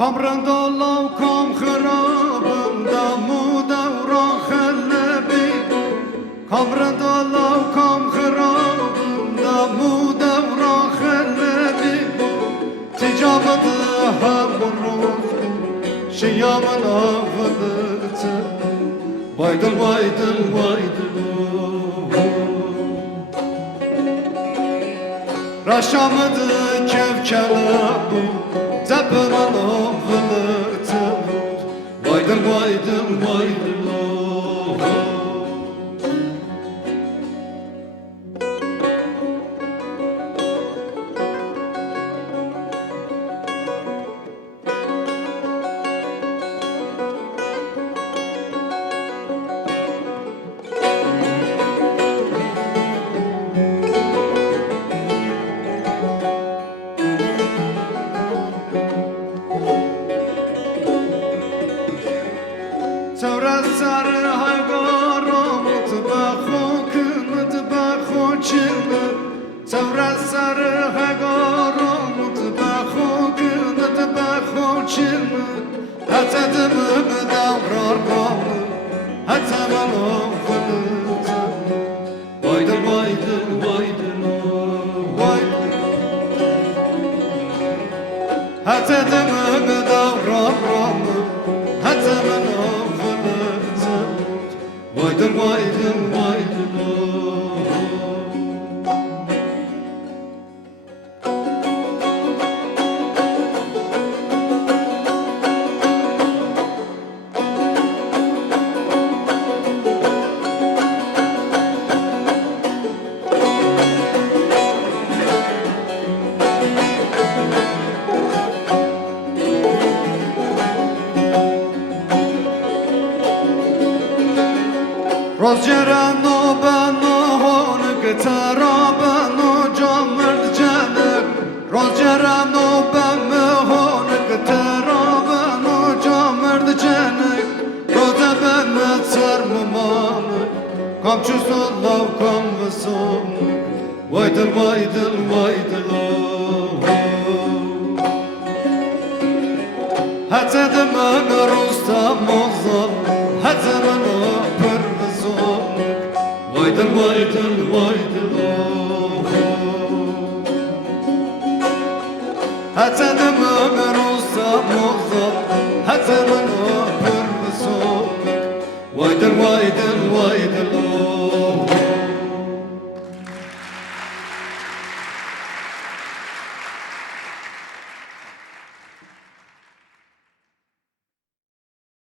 کامران دالا و کام خرابم دامو دورا خلبی کامران دالا و کام خرابم دامو دورا خلبی تجابت هم روز شیامن آفدت وایدل وایدل وایدل رشامد کف کلابو زبمان آفلت وایدل وایدل وایدل سر هنگارم تبخو کن تبخو چن سر هنگارم تبخو کن تبخو چن حتی دم دورار رام حتی منو خودت وایدل وایدل وایدل وایدل حتی دم دورار رام حتی منو وایدل وایدل وایدل روزجرانو بنوهون گترابنو جامرد جنگ روزجرانو بنوهون گترابنو جامرد جنگ روزه بنت سرممان کام چوزن لو کام وسوم وایدل وایدل وایدل حتی دمن روستا موزل حتی منو وایدل وایدل وایدل حتی دمم روزا موزا حتی منو پر بسوم وایدل وایدل وایدل